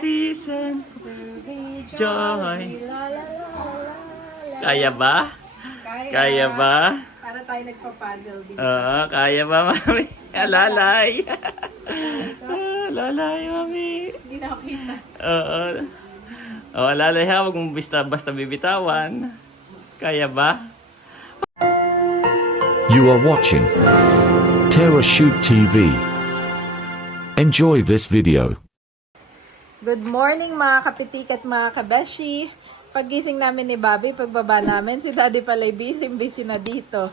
season. Joy. Kaya ba? Kaya ba? Para tayo nagpa-puzzle dito. Oo, kaya ba, mami? Alalay. Alalay, mami. Hindi na kita. Oo. Oh, alalay ha, huwag mong basta bibitawan. Kaya ba? You are watching Terra Shoot TV. Enjoy this video. Good morning mga kapitik at mga kabeshi. Paggising namin ni Bobby, pagbaba namin, si Daddy pala'y busy na dito.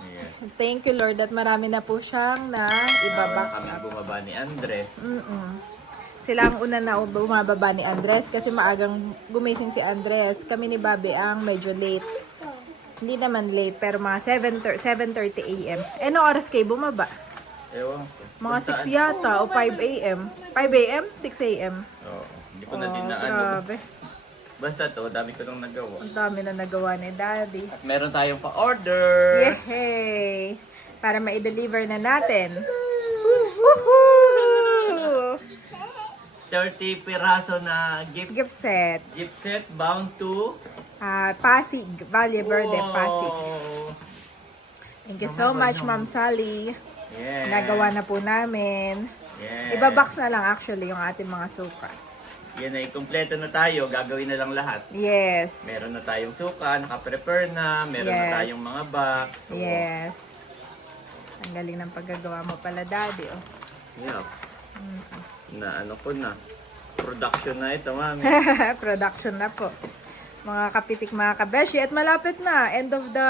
Yeah. Thank you Lord at marami na po siyang na ibabox Kami up. bumaba ni Andres. Sila ang una na bumababa ni Andres kasi maagang gumising si Andres. Kami ni Bobby ang medyo late. Hindi naman late pero mga 7:30 a.m. Eh no oras kayo bumaba? Ewan ko. Mga 6 yata o 5 a.m. 5 a.m? 6 a.m. Oo, hindi ko na din na ano. Grabe. Basta to, dami ko nang nagawa. Ang dami na nagawa ni Daddy. At meron tayong pa-order. Yehey! Para ma-deliver na natin. Woohoo! 30 piraso na Gift set. gift set bound to Pasig. Valle Verde, Wow. Pasig. Thank you so much, Ma'am Sally. Yeah. Nagawa na po namin. Yeah. Ibabox na lang actually yung ating mga suka. Yan ay kumpleto na tayo, gagawin na lang lahat. Yes. Meron na tayong suka, naka-prepare na, meron na Yes. tayong mga box. So, Yes. Ang galing ng paggagawa mo pala, Daddy. Oh. yeah. Na ano ko na. Production na ito, mami. Production na po. Mga kapitik, mga kabeshi. At malapit na. End of the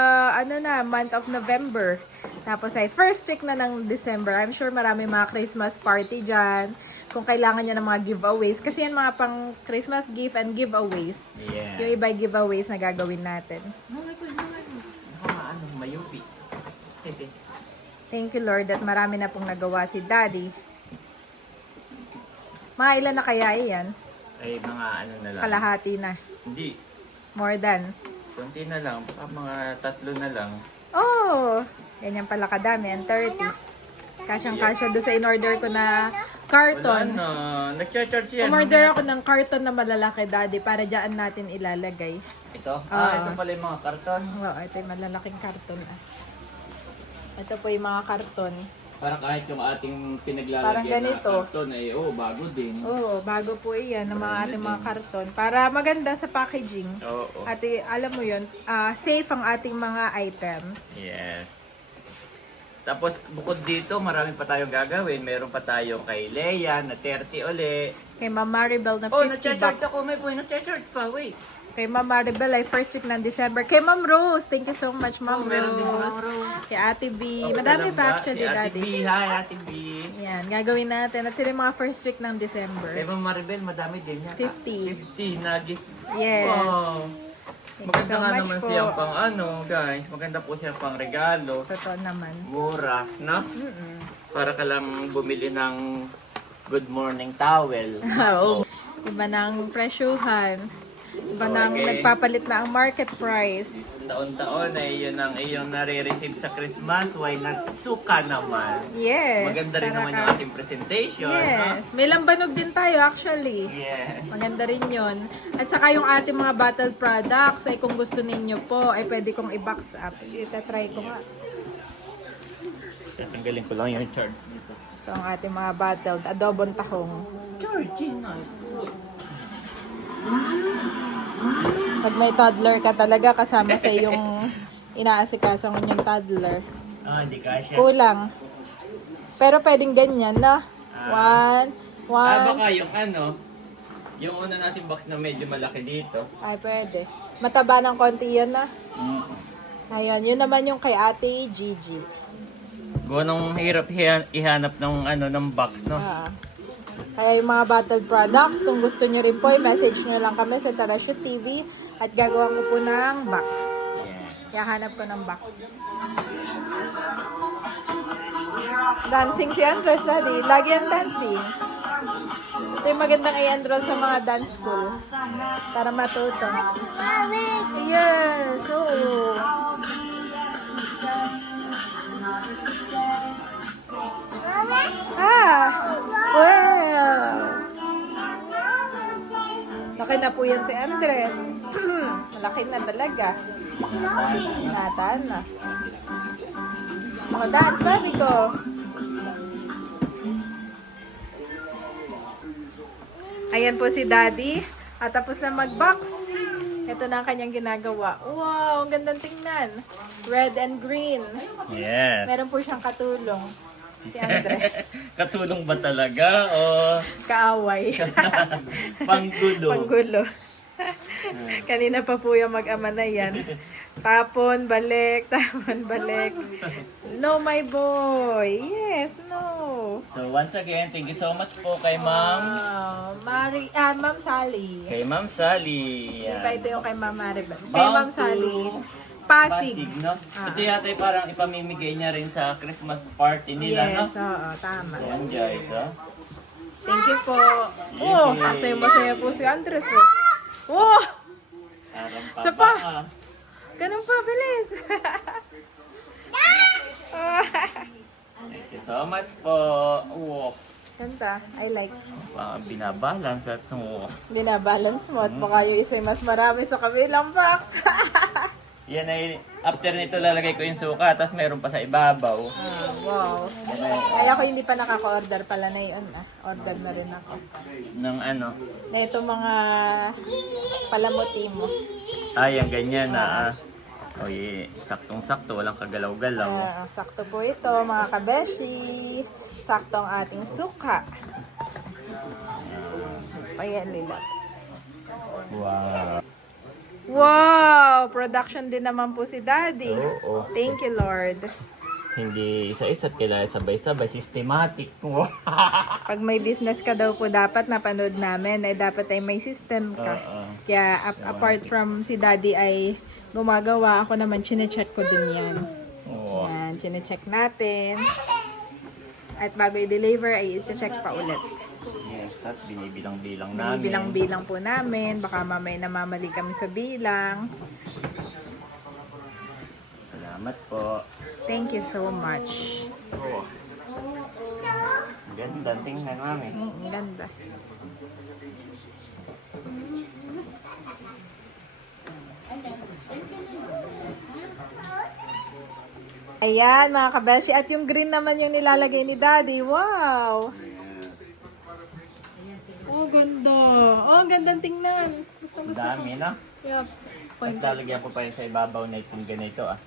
month of November. Tapos ay first week na ng December. I'm sure marami mga Christmas party dyan. Kung kailangan nyo ng mga giveaways. Kasi yan mga pang Christmas gift and giveaways. Yeah. Yung iba giveaways na gagawin natin. Ako nga, mayupi. Thank you Lord at marami na pong nagawa si Daddy. Mga ilan na kaya yan? Ay, mga ano na lang. Kalahati na. Hindi. More than. Konti na lang. Baka mga 3 na lang. Oh! Ganyan pala kadami. Ang 30. Kasyang-kasya doon sa in-order ko na carton. Wala na. Nag-charge yan. Umorder ako ng carton na malalaki, Daddy, para dyan natin ilalagay. Ito? Ah. Ito pala yung mga karton. Wow, ito yung malalaking karton. Ito po yung mga karton. Parang kahit yung ating pinaglalagyan Parang ganito. na karton ay bago din. Oo, bago po iyan ng mga ating mga karton. Para maganda sa packaging. Oo. At alam mo yun, safe ang ating mga items. Yes. Tapos bukod dito, marami pa tayong gagawin. Meron pa tayo kay Leia na 30 uli. Kay Ma'am Maribel na 50 Oh, na-charge bucks. ako. May point, na-charge pa. Wait. Kay Ma'am Maribel ay first week ng December. Kay Ma'am Rose, thank you so much, Ma'am Rose. Meron din si Ma'am Rose. Kay Ate B. Oh, Madami alam pa ba? actually, Si Ate Daddy. B, hi Ate B. Yan, gagawin natin. At sila yung mga first week ng Kay December. Ma'am Maribel, madami din yan. 50. 50 na gift. Yes. Wow. Thank you Maganda so nga much naman po. siyang pang ano, guys. Maganda po siyang pang regalo. Totoo naman. Mura, no? Para ka lang bumili ng good morning towel. Oo. Iba ng presyuhan. Iba ng Okay. nagpapalit na ang market price. Taon-taon ay yun ang iyong nare-receive sa Christmas. Why not suka naman? Yes. Maganda rin para naman ka- yung ating presentation. Yes. May lambanog din tayo actually. No? Yes. Maganda rin yun. At saka yung ating mga battle products ay kung gusto ninyo po ay pwede kong i-box up. Itatry ko nga. Tanggalin ko lang yung charge dito. Ito ang ating mga battle. Adobong tahong. Georgina. Pag may toddler ka talaga kasama sa yung inaasikaso ng yung toddler. Hindi kasha. Kulang. Pero pwedeng ganyan na. One. Baka yung yung una natin box na medyo malaki dito. Ay, pwede. Mataba ng konti yun na. Ayun, yun naman yung kay Ate Gigi. Gawa nung hirap ihanap ng box, no? Kaya yung mga battle products, kung gusto nyo rin po, i-message nyo lang kami sa Terra Shoot TV at gagawa ko po ng box. Yeah. Ihanap ko ng box. Dancing si Andres, Daddy. Lagi ang dancing. Ito yung magandang i-enroll sa mga dance school para matuto. Yes! Oo. Wow! Laki na po yan si Andres. Malaki na talaga. Nataan na. Mga dance, baby ko. Ayan po si Daddy. At tapos na mag-box. Ito na ang kanyang ginagawa. Wow, ang gandang tingnan. Red and green. Yes. Meron po siyang katulong. Si Andres. Katulong ba talaga o Kaaway. panggulo? Panggulo. Kanina pa po yung mag-ama na yan. Tapon, balik, tapon, balik. No, my boy. Yes, no. So once again, thank you so much po kay Ma'am. Ma'am Sally. Kay Ma'am Sally. Di ba ito yung kay Ma'am Maribel? Kay Bound Ma'am to Sally. Pasig. No? Ah. Ito yata yung parang ipamimigay niya rin sa Christmas party nila, Yes, no? oo, tama. Ayan guys, oh. Thank you po. Oh, masaya po si Andres. Oh. Oh, Parang Isa pa. ah. ganun pa, bilis. Thank you so much po. Wow. Ganda, I like. Binabalance at Binabalance mo at baka yung isa mas marami sa kabilang box. yan ay, after nito lalagay ko yung suka, tapos meron pa sa ibabaw. Wow. Yan ay, Ay, ako hindi pa nakaka-order pala na yun. Order na rin ako. ng ano. Na ito mga palamuti mo. Yan ganyan na. Oh, saktong-sakto, walang kagalaw-galaw. Sakto po ito, mga kabeshi. Sakto ang ating suka. Ayan, lila. Wow. Wow! Production din naman po si Daddy. Oo. Thank you, Lord. Hindi isa-isa at kailangan sabay-sabay, systematic. Pag may business ka daw po, dapat napanood namin. Ay dapat ay may system ka. Oo. Kaya apart from si Daddy ay gumagawa, ako naman chinecheck ko din yan. Oo. Yan, chinecheck natin. At bago i-deliver ay i-check pa ulit. Yes, at binibilang-bilang namin. Binibilang-bilang po namin. Baka mamay namamali kami sa bilang. Salamat po. Thank you so much. Oh. Ganda, tingnan mami. Ang ganda. Ayan, mga kabeshi. At yung green naman yung nilalagay ni Daddy. Wow! Oh, ganda. Oh, ang gandang tingnan. Gusto ko. Dami na. Yup. At lalagyan ko pa yun sa ibabaw na itong ganito ah.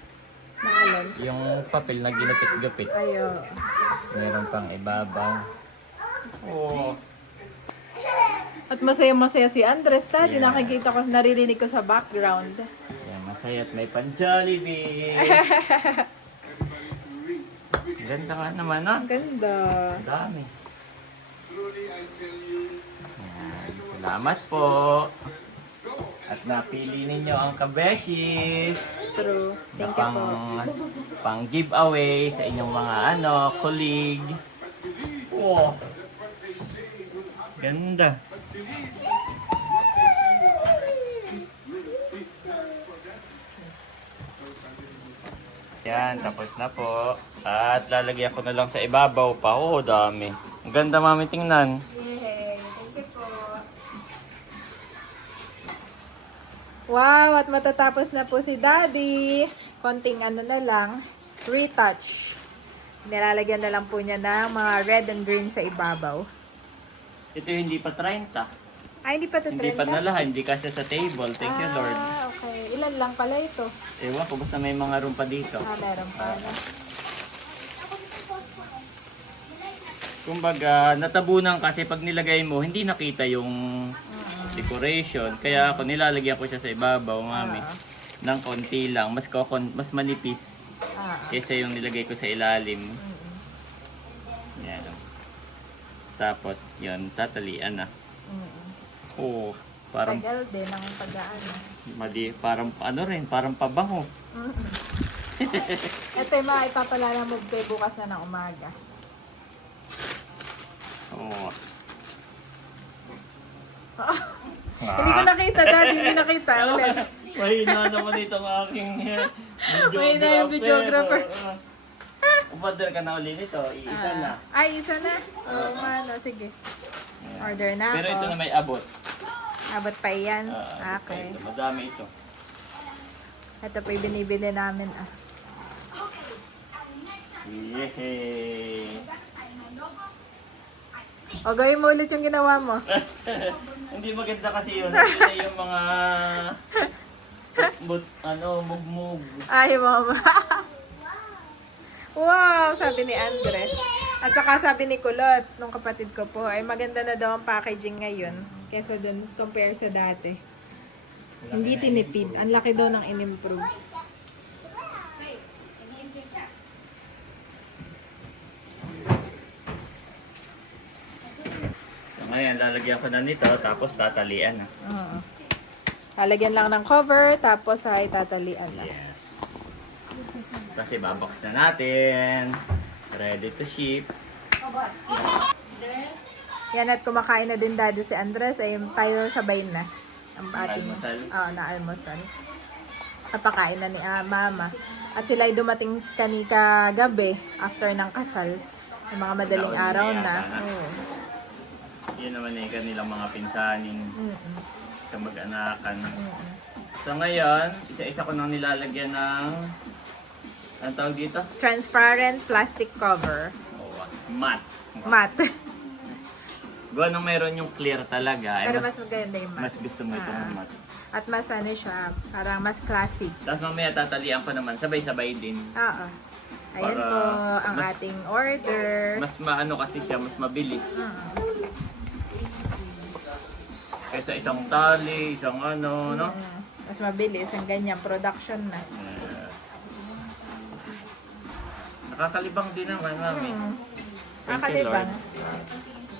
Maalan. Yung papel na ginupit-gupit. Ayo. Meron pang ibabaw. Oh. At masaya-masaya si Andres. Daddy, Yeah. nakikita ko, naririnig ko sa background. Yan, masaya at may pan-Jollibee. Ganda nga naman ah. Ang ganda. Dami. Yan. Salamat po. At napili ninyo ang kabeshis True. na Thank you po. pang giveaway sa inyong mga colleague. Oh. Ganda. Yan, tapos na po. At lalagyan ko na lang sa ibabaw pa. Oh, dami. Ang ganda, mami, tingnan. Yay! Thank you po. Wow! At matatapos na po si Daddy. Konting ano na lang, retouch. Nilalagyan na lang po niya ng mga red and green sa ibabaw. Ito yung hindi pa 30. Ay, hindi pa ito Hindi 30? pa nalahan, hindi kasi sa table. Thank you, Lord. Okay. Ilan lang pala ito? Ewan ko, basta may mga room pa dito. Meron pala. Kumbaga, natabunan kasi pag nilagay mo, hindi nakita yung decoration. Kaya ako nilalagyan ko siya sa ibabaw, mami. Ng konti lang. Mas manipis kaysa yung nilagay ko sa ilalim. Yan. Tapos, yun, tatalian na. Oh, parang Tagal din ang pag-aano. parang ano rin, parang pabango. Ito yung mga ipapalala mo kayo bukas na ng umaga. Oh. Hindi ko nakita, Daddy. Hindi nakita. Ulit. Mahina naman itong aking Mahina yung videographer. Upadder ka na uli nito, iisa na. Ay, isa na. Oo, mana. Sige. Order na Pero ako. ito na may abot. Abot pa iyan? Okay. Okay. Madami ito. Ito po yung binibili namin. Yehey! O, gawin mo ulit yung ginawa mo. Hindi maganda kasi yun. Yun na yung mga mugmug. Ay, mama. Wow, sabi ni Andres. At saka sabi ni Kulot, nung kapatid ko po, ay maganda na daw ang packaging ngayon kesa dun compare sa dati. Hindi tinipid. Ang laki daw ng in-improve. So ngayon, lalagyan ko na nito, tapos tatalian na. Oo. Lalagyan lang ng cover, tapos ay tatalian na. Yes. Kasi babox na natin. Ready to ship. Yan, at kumakain na din daddy si Andres, ay tayo sabay na. Ang ating, Almusal? na almusal. Kapakain na ni mama. At sila ay dumating kanika gabi after ng kasal. Yung mga madaling Nauna araw na na. yata na. Oo. Yun naman yung kanilang mga pinsaning kamag-anakan. So ngayon, isa-isa ko nang nilalagyan ng anong tawag dito? Transparent plastic cover. Oh, matte. Matte. Gawa nung meron yung clear talaga. Pero mas maganda yung matte. mas gusto mo itong matte. At mas ano siya, parang mas classic. Tapos mamaya tatalian ko naman, sabay-sabay din. Oo. Ayan Para po ang mas- ating order. Mas maano kasi siya, mas mabilis. Kaysa isang tali, isang ano, no? Mas mabilis ang ganyan production na. Nakakalibang din naman, mami. Thank you, Kakalibang. Lord.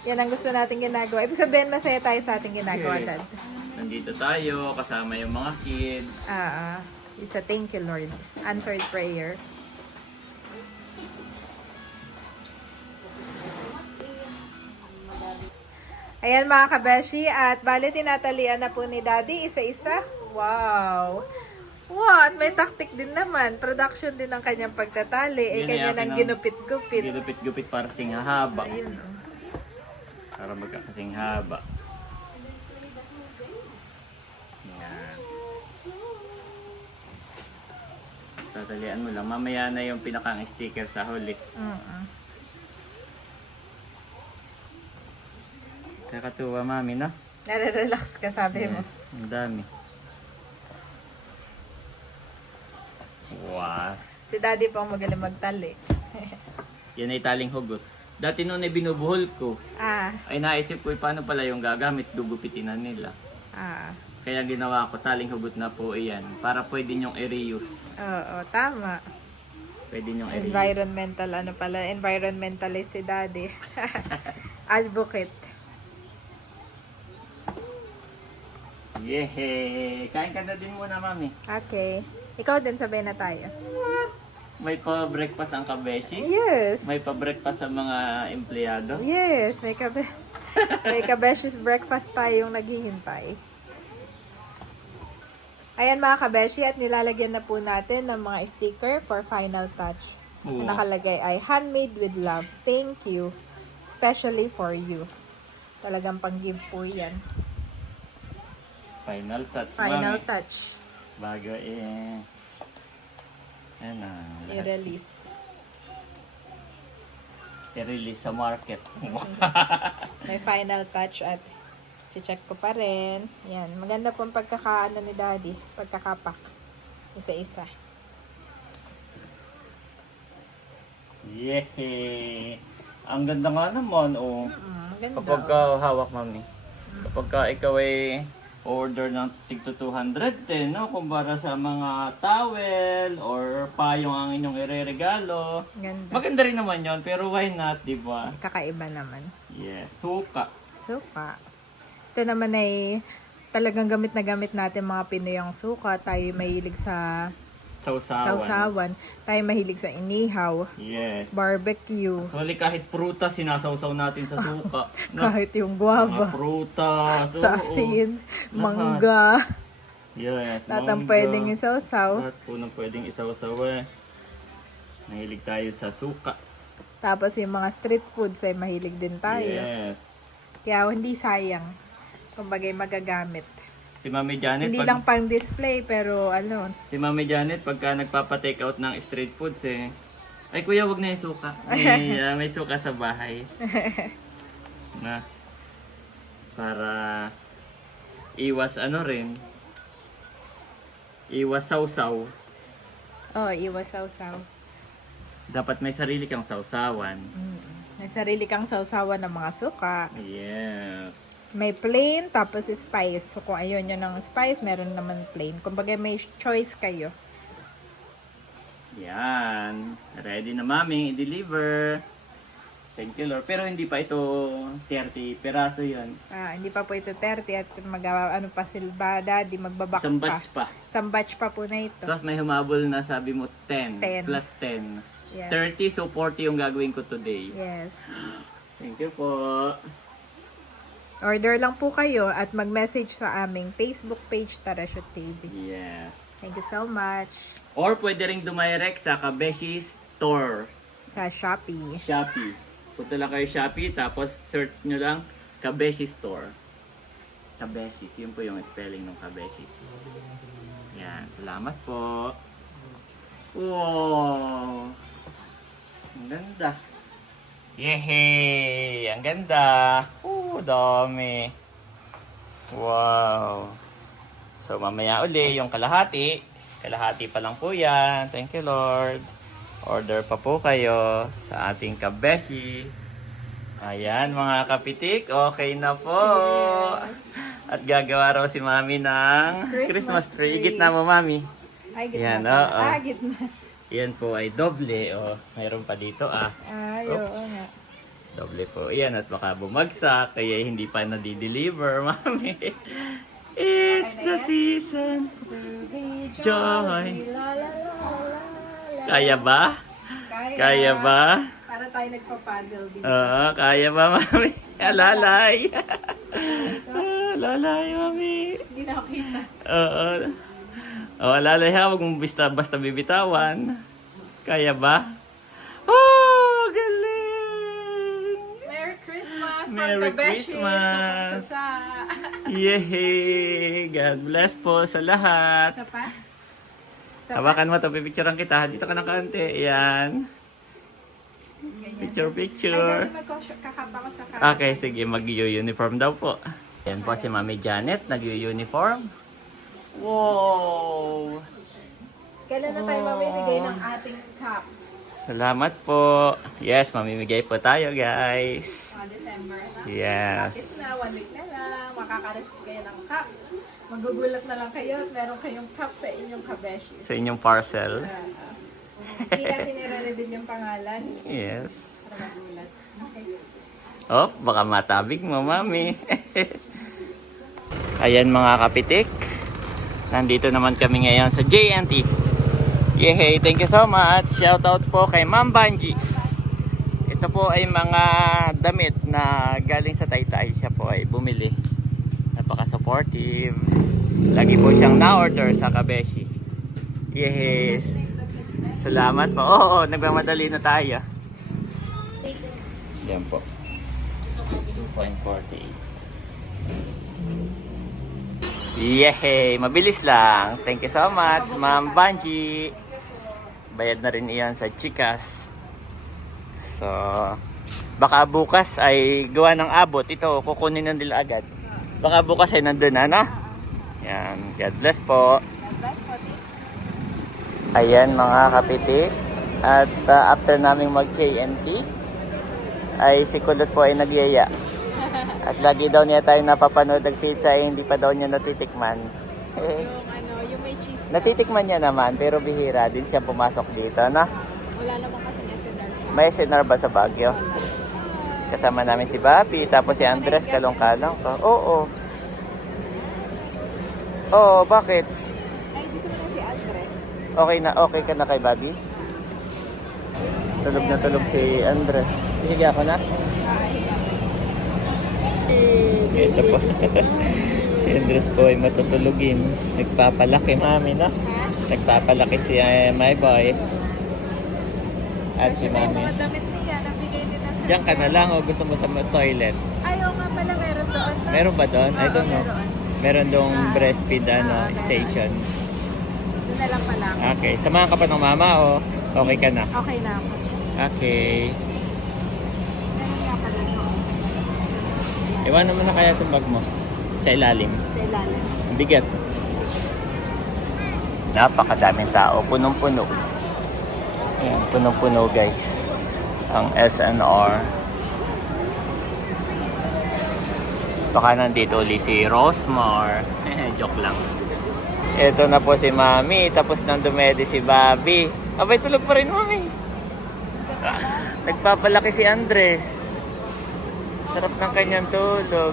Yan ang gusto nating ginagawa. Ibig sabihin, masaya tayo sa ating ginagawa, Yes. Dad. Nandito tayo, kasama yung mga kids. It's a thank you, Lord. Answered prayer. Ayan mga kabeshi, at bali tinatalian na po ni Daddy isa-isa. Wow! Wow, at may taktik din naman. Production din ng kanyang pagtatali. Yun ay Kanya akin nang ang- ginupit-gupit. Gilupit-gupit para kasing haba. Ayun, oh. Para magkakasing haba. Yan. Tatalian mo lang. Mamaya na yung pinakang sticker sa huli. Kakatuwa, mami, no? Nare-relax ka, sabi mo. Yes, ang dami. Wow. Si Daddy pa ang magaling magtali. Yan ay taling hugot. Dati noon ay binubuhol ko. Ay naisip ko, paano pala yung gagamit, gugupitin na nila. Kaya ginawa ko, taling hugot na po iyan. Para pwede nyong i-reuse. Oo, tama. Pwede nyong i-reuse. Environmentalist si Daddy. Advocate. Yehey! Kain ka na din muna, mami. Okay. Ikaw din, sabay na tayo. May pa-breakfast ang kabeshi. Yes. May pa-breakfast sa mga empleyado. Yes, may kabeshis breakfast tayong naghihintay. Ayan mga kabeshi, at nilalagyan na po natin ng mga sticker for final touch. Oo. Nakalagay ay handmade with love. Thank you. Especially for you. Talagang pang-give po yan. Final touch, Final mami. touch. Bago ayan na. I-release. I-release sa market. May final touch at check ko pa rin. Yan. Maganda pong pagkakaano ni Daddy. Pagkakapak. Isa-isa. Yehey! Ang ganda nga naman, oh. Maganda. Kapag ka hawak, mami. Kapag ka ikaw ay order ng tigto 200 din, no? Kumpara sa mga towel or payong ang inyong ireregalo. Ganda. Maganda rin naman yon, pero why not, di ba? Kakaiba naman. Yes, suka. Suka. Ito naman ay talagang gamit na gamit natin mga Pinoy ang suka. Tayo mahilig sa Sausawan. sausawan. Tayo mahilig sa inihaw, Yes. barbecue, Actually, kahit prutas, sinasawsaw natin sa suka. No? kahit yung Mga guava, prutas. oo. sasin, Lahat. mangga. Yes, Lahat ang mangga. pwedeng isawsaw. Lahat po ng pwedeng isawsaw eh. Mahilig tayo sa suka. Tapos yung mga street foods ay mahilig din tayo. Yes. Kaya hindi sayang Kumbagay magagamit. Si Mami Janet, Hindi lang pang display, pero ano. si Mami Janet, pagka nagpapa-take out ng street foods ay kuya, wag na yung suka. May suka sa bahay. Na, para iwas iwas sausaw. Oh, iwas sausaw. Dapat may sarili kang sausawan. May sarili kang sausawan ng mga suka. Yes. May plain, tapos spice. So, kung ayaw nyo ng spice, meron naman plain. Kumbaga, may choice kayo. Yan. Ready na maming i-deliver. Thank you, Lord. Pero hindi pa ito 30 peraso yun. Hindi pa po ito 30 at ano pa sila, daddy, magbabox Isang pa. batch pa. Isang batch pa po na ito. Tapos may humabol na sabi mo 10. 10. Plus 10. Yes. 30, so 40 yung gagawin ko today. Yes. Thank you po. Order lang po kayo at mag-message sa aming Facebook page, Tara Shoot TV. Yes. Thank you so much. Or pwede ring dumirect sa Kabeshi Store. Sa Shopee. Shopee. Punta lang kayo Shopee, tapos search nyo lang Kabeshi Store. Kabeshis, yun po yung spelling ng Kabeshis. Yan, salamat po. Wow! Ang ganda. Yehey! Ang ganda! Dami. Wow! So, mamaya uli yung kalahati. Kalahati pa lang po yan. Thank you, Lord. Order pa po kayo sa ating Kabeshi. Ayan, mga kapitik. Okay na po. At gagawa raw si Mami ng Christmas tree. Gitna mo, Mami. Ay, Yan, gitna. oo. Gitna. Yan po ay doble. Mayroon pa dito, Ay, oo Oops. nga. Doble po. Yan, at baka bumagsak. Kaya hindi pa na-deliver, Mami. It's the season. Joy. Kaya ba? Kaya ba? Para tayo nagpa-puzzle dito. Oo, kaya ba, Mami? Lalay. Lalay, Mami. Hindi nakita. Oo. Lalay ha. Huwag mong basta bibitawan. Kaya ba? Oh, galing! Merry Christmas! Merry Christmas! Yehey! God bless po sa lahat. Isa pa? Hawakan mo to, pipicturean kita. Dito ka ng kaunti. Yan. Picture. Ay, dati magkakapa ko sa camera. Okay, sige. Mag-uniform daw po. Yan po si Mami Janet. Nag-uniform. Wow! Kailan na tayo mamimigay ng ating cup? Salamat po. Yes, mamimigay po tayo, guys. December na. Yes. Is na, 1 week na lang. Makaka-receive kayo ng cup. Magugulat na lang kayo at meron kayong cup sa inyong kabeshi. Sa inyong parcel. Hindi natin nire-reveal yung pangalan. Yes. Para magulat. Okay. Oh, baka matabig mo, Mami. Ayan mga kapitik. Nandito naman kami ngayon sa JNT. Yehey, thank you so much. Shout out po kay Ma'am Banji. Ito po ay mga damit na galing sa Taytay. Siya po ay bumili. Napaka-supportive. Lagi po siyang na-order sa Kabeshi. Yes. Salamat po. Oo, nagmamadali na tayo. Yan po. 2.48. Yehey! Mabilis lang. Thank you so much, Ma'am Banji. Bayad na rin iyan sa Chikas. So, baka bukas ay gawa ng abot. Ito, kukunin na nila agad. Baka bukas ay nandun na, no? Yan. God bless po. Ayan mga kapitik. At after naming mag-KMT, ay si Kulot po ay nagyaya. At lagi daw niya tayo napapanood ng pizza ay hindi pa daw niya natitikman. Yung may cheese. Natitikman niya naman pero bihira din siya pumasok dito, no? Wala naman kasi SNR. May SNR ba sa Baguio? Kasama namin si Bobby, tapos si Andres kalong-kalong pa. Oo. Oo, bakit? Ay, dito na si Andres. Okay ka na kay Bobby? Tulog na tulog si Andres. Sige ako na. Ito po. Si Andres po ay matutulugin. Nagpapalaki, Mami, no? Nagpapalaki si my boy. At si Mami. Damit niya, nabigay nila sa... Diyan ka na lang o gusto mo sa toilet? Ayaw nga pala, meron doon. Meron ba doon? I don't know. Meron. Meron dong breastfeed station. Doon na lang pala. Okay. Samahan ka pa ng mama o okay ka na? Okay na ako. Okay. Meron nga pala ito. Iwanan mo na kaya itong bag mo. Sa ilalim. Sa ilalim. Ang bigat. Napakadaming tao. Punong-puno. Ayan, punong-puno guys. Ang SNR. Baka nandito ulit si Rosmar. Joke lang. Ito na po si Mami. Tapos nang dumedi si Bobby. Abay, tulog pa rin, Mami. Nagpapalaki si Andres. Sarap ng kanyang tulog.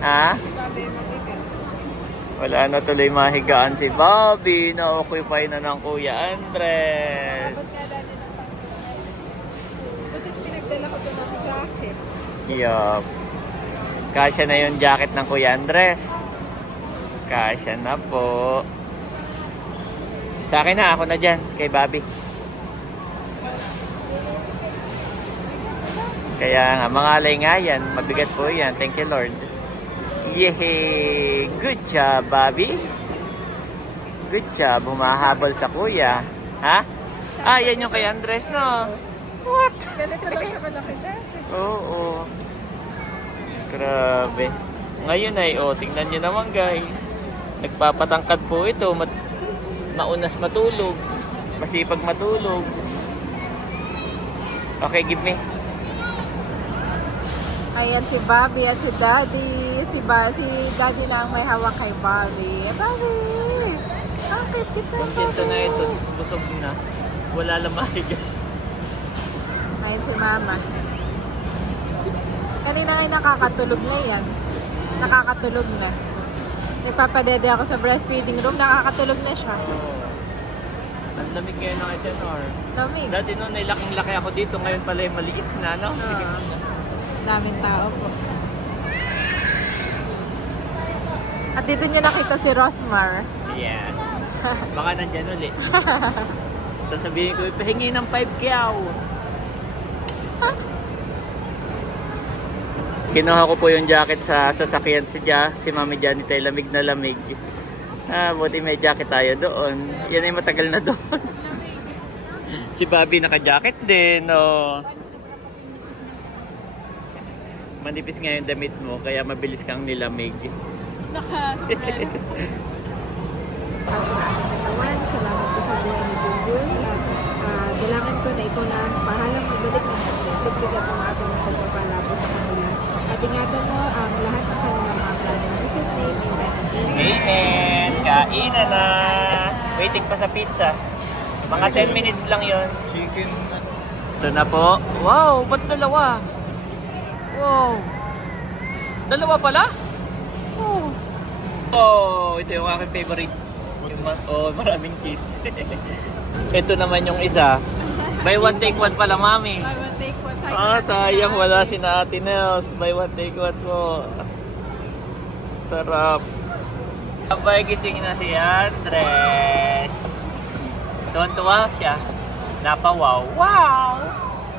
Ha? Wala na tuloy mahigaan si Bobby. Na-occupy na ng Kuya Andres. Butit pinagdala ko ito ng jacket. Yup. Kasya na yung jacket ng Kuya Andres. Kasya na po. Sa akin na, ako na dyan. Kay Bobby. Kaya nga, mga alay nga yan. Mabigat po yan. Thank you, Lord. Yehey! Good job, Bobby. Good job. Humahabol sa kuya. Ha? Ah, yan yung kay Andres, no? What? Ganito lang siya malaki dati. Oo. Grabe. Ngayon ay, tingnan nyo naman, guys. Nagpapatangkad po ito. Maunas matulog. Masipag matulog. Okay, give me. Ayan si Bobby at si Daddy. Si Daddy lang may hawak kay Bobby. Bobby! Bakit kita, Kontento na ito. Busog na. Wala lang mahigas. Ayan si Mama. Kanina ay nakakatulog na yan. Nakakatulog na. Nagpapadede ako sa breastfeeding room. Nakakatulog na siya. Ang lamig ngayon ng SNR. Lamig. Dati noon ay laking-laki ako dito. Ngayon pala ay maliit na, no? Daming tao po. At dito nyo nakita si Rosmar. Yeah. Baka nandyan ulit. Sasabihin ko, pahingi ng 5 kyaw. Kinuha ko po yung jacket sa sasakyan si Mami Janet ay lamig na lamig. Buti may jacket tayo doon. Yan ay matagal na doon. Si Bobby naka-jacket din, no? Manipis nga yung damit mo, kaya mabilis kang nilamig. Naka-subscribe. Salamat po sa buhay ni Junjun. Dalangin ko na ikaw na bahalang magbalik ng pagbigat ng ato ng pagpapala po sa kanila. At ingatan mo ang lahat ng kanilang mga plano. In Jesus' name, amen. Amen! Kainan na! Waiting pa sa pizza. Mga 10 minutes lang yon. Chicken. Ito na po. Wow! Ba't dalawa? Wow! Dalawa pala? Oh! Oh! Ito yung aking favorite. Maraming cheese. Ito naman yung isa. Buy one take one pala, Mami. I will take one time. Sayang wala si na Ate Nels. Buy one take one po. Sarap. Abay, gising na si Andres. Tuwan-tuwa siya. Napawaw. Wow!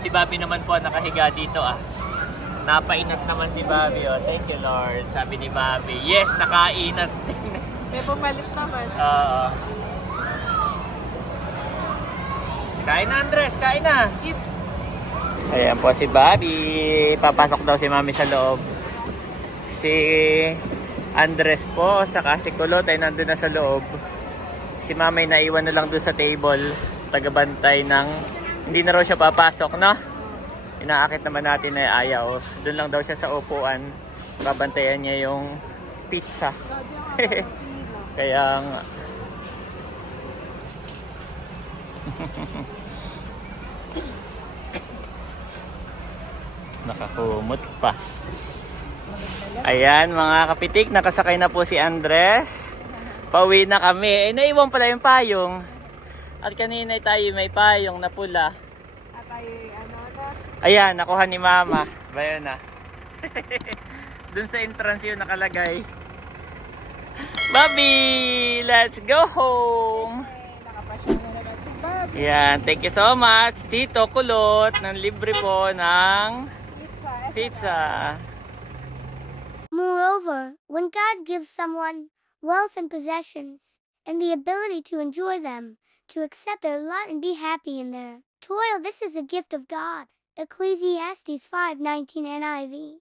Si Bobby naman po nakahiga dito Napainat naman si Bobby. Thank you, Lord. Sabi ni Bobby. Yes, nakainat din. May pumalit naman. Kain na, Andres. Kain na. Ayan po si Bobby. Papasok daw si Mami sa loob. Si Andres po, saka si Kulot ay nandun na sa loob. Si Mami naiwan na lang doon sa table. Tagabantay ng... Hindi na raw siya papasok, no? Inaakit naman natin na ayaw. Doon lang daw siya sa upuan. Babantayan niya yung pizza. Kaya nga. Nakakumot pa. Ayan mga kapitik, nakasakay na po si Andres. Pauwi na kami. Naiwan pala yung payong. At kanina tayo may payong na pula. At ay, na? Ayan, nakuha ni Mama. Bayan na. Dun sa entrance yun nakalagay. Bobby! Let's go home! Nakapasyon na naman si Bobby. Yan, thank you so much. Tito Kulot, ng libre po ng Pizza. pizza. Moreover, when God gives someone wealth and possessions, and the ability to enjoy them, to accept their lot and be happy in their toil, this is a gift of God. Ecclesiastes 5:19 NIV.